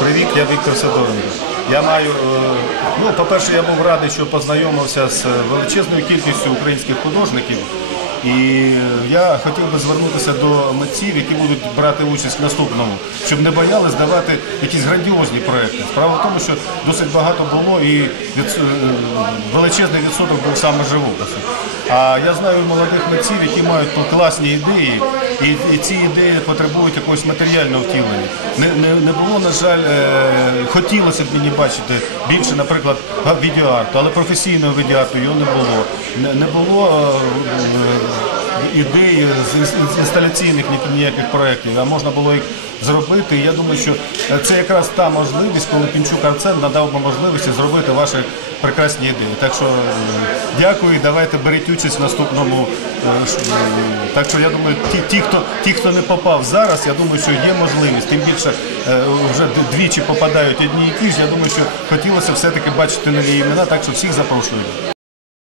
Привіт, я Віктор Сидоренко. Я маю, е, ну, по-перше, я був радий, що познайомився з величезною кількістю українських художників. І я хотів би звернутися до митців, які будуть брати участь в наступному, щоб не боялись давати якісь грандіозні проекти. Справа в тому, що досить багато було і від, е, величезний відсоток був саме живопису. А я знаю молодих митців, які мають класні ідеї, і, і ці ідеї потребують якогось матеріального втілення. Не, не, не було, на жаль, е, хотілося б мені бачити більше, наприклад, відеоарту, але професійного відеоарту його не було. Не, не було е, ідей з інсталяційних ніяких проєктів, а можна було їх зробити. Я думаю, що е, це якраз та можливість, коли Пінчук Арцен надав би можливості зробити ваші прекрасні ідеї. Так що е, дякую, і давайте беріть участь в наступному. е, Так що я думаю, ті, ті, хто ті, хто не попав зараз, я думаю, що є можливість. Тим більше вже двічі попадають одні і ті ж. Я думаю, що хотілося все-таки бачити нові імена, так що всіх запрошую.